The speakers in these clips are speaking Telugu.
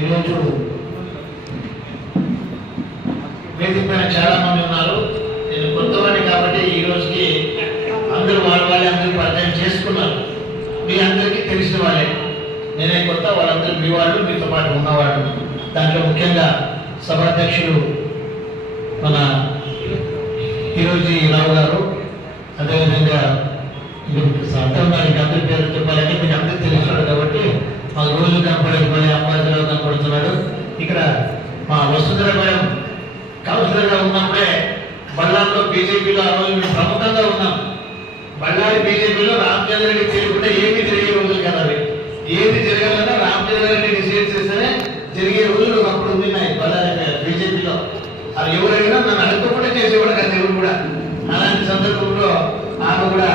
ఈరోజు వేదిక పైన చాలా మంది ఉన్నారు. నేను కొత్తవాడిని కాబట్టి ఈ రోజుకి అందరూ వాళ్ళ వాళ్ళే అందరూ పరిచయం చేసుకున్నారు. మీ అందరికీ తెలిసిన వాళ్ళే. నేనే కొత్త వాళ్ళందరూ మీ వాళ్ళు మీతో పాటు ఉన్నవాళ్ళు. దాంట్లో ముఖ్యంగా సభాధ్యక్షులు మన హీరోజీ రావు గారు. అదేవిధంగా అందరూ పేరు చెప్పాలంటే మాకు రోజు కనపడకపోయి అమ్మాయిలో కనపడుతున్నాడు. ఇక్కడ మా వసుంధర కౌన్సిలర్గా ఉన్నప్పుడే బళ్ళాల్లో బీజేపీలో ఆ రోజు మేము ప్రముఖంగా ఉన్నాం. బళ్ళారి బీజేపీలో రామచంద్ర రెడ్డి తెలియకుండా ఏమీ జరిగే రోజులు కదా అవి. ఏది జరగాలన్నా రామచంద్ర రెడ్డి డిసైడ్ చేస్తేనే జరిగే రోజులు ఒకప్పుడు ఉన్నాయి బళ్ళారి బీజేపీలో. అది ఎవరైనా నన్ను అడుగుకుండా చేసేవాడు కదా ఎవరు కూడా. అలాంటి సందర్భంలో ఆమె కూడా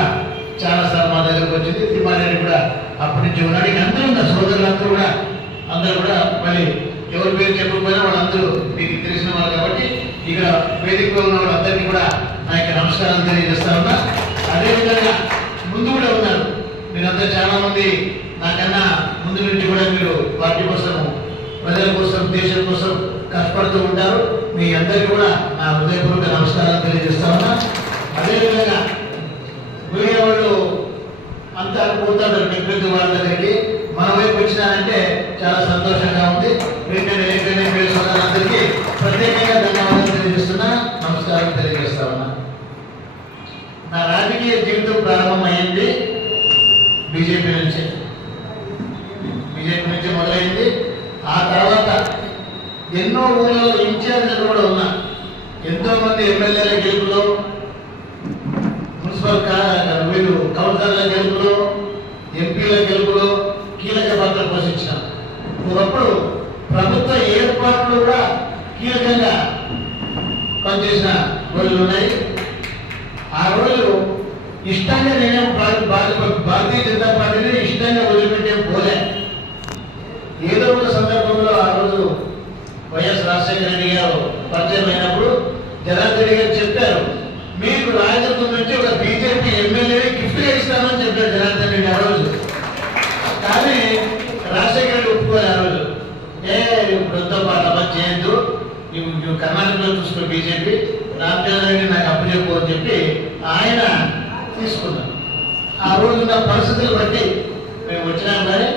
చాలా సార్ మా దగ్గరకు వచ్చింది. తిమ్మారెడ్డి కూడా అప్పటి నుంచి ఉన్నాడు. ఇక అందరూ ఉన్నారు. సోదరులందరూ కూడా. అందరూ కూడా మళ్ళీ ఎవరి పేరు చెప్పకపోయినా వాళ్ళందరూ మీకు తెలిసిన వాళ్ళు కాబట్టి ఇక వేదికలో ఉన్న వాళ్ళందరికీ కూడా నా యొక్క నమస్కారాలు తెలియజేస్తా ఉన్నా. అదేవిధంగా ముందు కూడా ఉన్నారు. మీరందరూ చాలా మంది నాకన్నా ముందు నుంచి కూడా మీరు పార్టీ కోసం ప్రజల కోసం దేశం కోసం కష్టపడుతూ ఉంటారు. మీ అందరికీ కూడా నా హృదయపూర్వక నమస్కారాలు తెలియజేస్తా ఉన్నా అదేవిధంగా మీడియా వాళ్ళు అంతా పోతాడు నిగ్రహ వాళ్ళ దగ్గరికి మన వైపు వచ్చినారంటే చాలా సంతోషంగా ఉంది. వెంటనే వెంటనే మీరు సోదరులందరికీ ప్రత్యేకంగా ధన్యవాదాలు తెలియజేస్తున్నా. నమస్కారం తెలియజేస్తా ఉన్నా. నా రాజకీయ జీవితం ప్రారంభమైంది బీజేపీ నుంచి. బీజేపీ నుంచి మొదలైంది. ఆ తర్వాత ఎన్నో ఊళ్ళలో ఇన్ఛార్జీలు కూడా ఉన్నా. ఎంతో మంది ఎమ్మెల్యేల గెలుపులో మున్సిపల్ కా- వీళ్ళు కౌన్సిలర్ల గెలుపులో ఎంపీల గెలుపులో కీలక పాత్ర పోషించిన ఒకప్పుడు ప్రభుత్వ ఏర్పాట్లు కూడా కీలకంగా పనిచేసిన రోజులు ఉన్నాయి. ఆ రోజు ఇష్టంగా నేనే భారతీయ జనతా పార్టీని ఇష్టంగా వదిలిపెట్టే పోలే. ఏదో ఒక సందర్భంలో ఆ రోజు వైఎస్ రాజశేఖర రెడ్డి గారు పరిచయం అయినప్పుడు జనార్దన్ గారు చెప్పారు మీకు రాయదుర్గం నుంచి ఒక బీజేపీ ఎమ్మెల్యేని గిఫ్ట్ చేస్తామని చెప్పారు జనార్దన్ రెడ్డి ఆ రోజు కానీ రాజశేఖర రెడ్డి ఒప్పుకోలే ఆ రోజు ఏ వృద్ధ పాట చేయొద్దు నువ్వు కర్ణాటకలో చూసుకున్న బీజేపీ రామచంద్రరెడ్డి నాకు అప్పు చెప్పు అని చెప్పి ఆయన తీసుకున్నాం ఆ రోజున్న పరిస్థితులు బట్టి మేము వచ్చినాం కానీ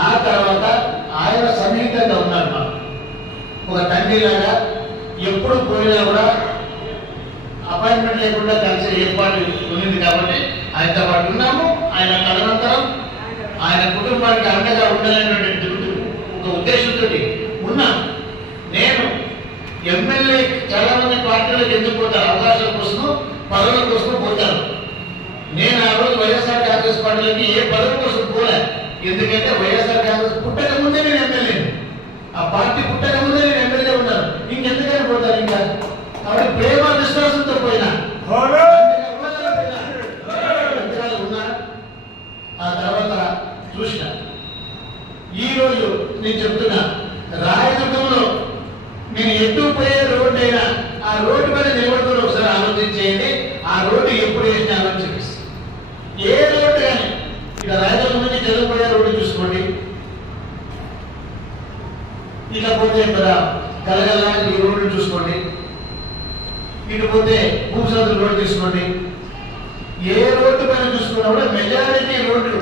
ఆ తర్వాత ఆయన సన్నిహితంగా ఉన్నారు మాకు. ఒక తండ్రిలాగా ఎప్పుడు పోయినా కూడా అపాయింట్మెంట్ లేకుండా కలిసి ఏర్పాటు ఉన్నింది కాబట్టి ఆయనతో పాటు ఉన్నాము. ఆయన తదనంతరం ఆయన కుటుంబానికి అండగా ఉండాలనేటువంటి ఒక ఉద్దేశంతో ఎమ్మెల్యే చాలా మంది పార్టీలకు ఎందుకు పోతారు? అవకాశాల కోసం పదవుల కోసం పోతారు. నేను ఆ రోజు వైఎస్ఆర్ కాంగ్రెస్ పార్టీలకి ఏ పదవి కోసం పోలే. ఎందుకంటే వైఎస్ఆర్ కాంగ్రెస్ పుట్టక ముందే నేను ఎమ్మెల్యే. ఆ పార్టీ పుట్టక ముందే నేను ఎమ్మెల్యే ఉన్నాను. ఇంకెందుకని పోతారు ఇంకా? కాబట్టి ప్రేమ విశ్వాసంతో పోయినా. ఉన్నా ఆ తర్వాత చూసిన. ఈ రోజు నేను చెప్తున్నా. నేను పోయే రోడ్డు అయినా ఆ రోడ్డు మీద నిలబడుతున్న ఒకసారి ఆలోచించేయండి. ఆ రోడ్డు ఎప్పుడు వేసిన ఆలోచించి ఏ రోడ్డు కానీ ఇక్కడ రాయదుర్గం నుంచి చదువుపోయే రోడ్డు చూసుకోండి. ఇట్లా పోతే కదా కలగల ఈ రోడ్డు చూసుకోండి. ఇటు పోతే భూసంద్ర రోడ్డు తీసుకోండి. ఏ రోడ్డు పైన చూసుకున్నా కూడా మెజారిటీ రోడ్లు